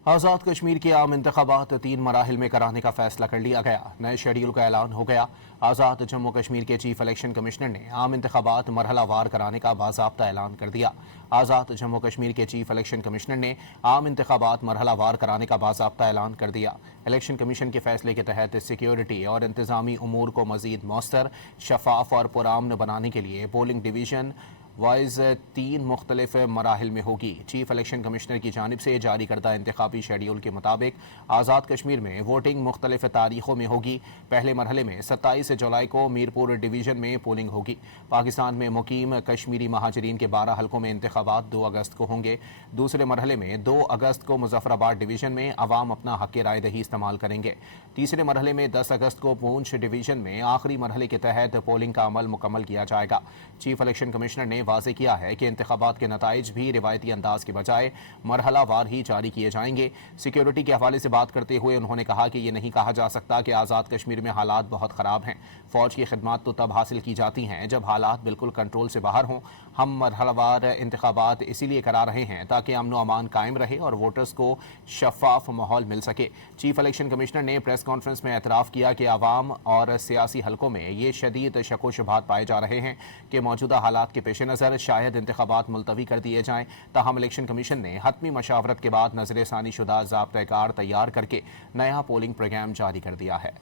आज़ाद कश्मीर के आम इंतखाबात 3 मराहिल में कराने का फैसला कर लिया गया। नए शेड्यूल का ऐलान हो गया। आज़ाद जम्मू कश्मीर के चीफ इलेक्शन कमिश्नर ने आम इंतखाबात मरहला वार कराने का बाज़ाब्ता ऐलान कर दिया। आज़ाद जम्मू कश्मीर के चीफ इलेक्शन कमिश्नर ने आम इंतखाबात मरहला वार कराने का बाज़ाब्ता ऐलान कर दिया। इलेक्शन कमीशन के फैसले के तहत सिक्योरिटी और इंतजामी उमूर को मज़ीद मौसर, शफाफ और पुरामन बनाने के लिए पोलिंग डिवीज़न वाइज 3 मुख्तलिफ मराहिल में होगी। चीफ इलेक्शन कमिश्नर की जानिब से जारी करदा इंतखाबी शेड्यूल के मुताबिक आज़ाद कश्मीर में वोटिंग मुख्तलिफ तारीखों में होगी। पहले मरहले में 27 जुलाई को मीरपुर डिवीज़न में पोलिंग होगी। पाकिस्तान में मुकीम कश्मीरी महाजरीन के 12 हलकों में इंतखाबात 2 अगस्त को होंगे। दूसरे मरहले में 2 अगस्त को मुजफ्फराबाद डिवीज़न में अवाम अपना हक़ राय दही इस्तेमाल करेंगे। तीसरे मरहले में 10 अगस्त को पूंछ डिवीज़न में आखिरी मरहले के तहत पोलिंग का अमल मुकम्मल किया जाएगा। चीफ इलेक्शन कमिश्नर ने वाज़ेह किया है कि इंतखाबात के नताइज भी रिवायती अंदाज के बजाय मरहला वार ही जारी किए जाएंगे। सिक्योरिटी के हवाले से बात करते हुए उन्होंने कहा कि ये नहीं कहा जा सकता कि आज़ाद कश्मीर में हालात बहुत ख़राब हैं। फ़ौज की खिदमत तो तब हासिल की जाती हैं जब हालात बिल्कुल कंट्रोल से बाहर हों। हम मरहलावार इंतखाबात इसीलिए करा रहे हैं ताकि अमन व अमान कायम रहे और वोटर्स को शफाफ माहौल मिल सके। चीफ इलेक्शन कमिश्नर ने प्रेस कॉन्फ्रेंस में एतराफ़ किया कि आवाम और सियासी हलकों में ये शदीद शक व शुबहात पाए जा रहे हैं कि मौजूदा हालात के पेश नज़र शायद इंतखाबात मुलतवी कर दिए जाएं। ताहम इलेक्शन कमीशन ने हतमी मशावरत के बाद नज़र सानी शुदा ज़ाब्ता कार तैयार करके नया पोलिंग प्रोग्राम जारी कर दिया है।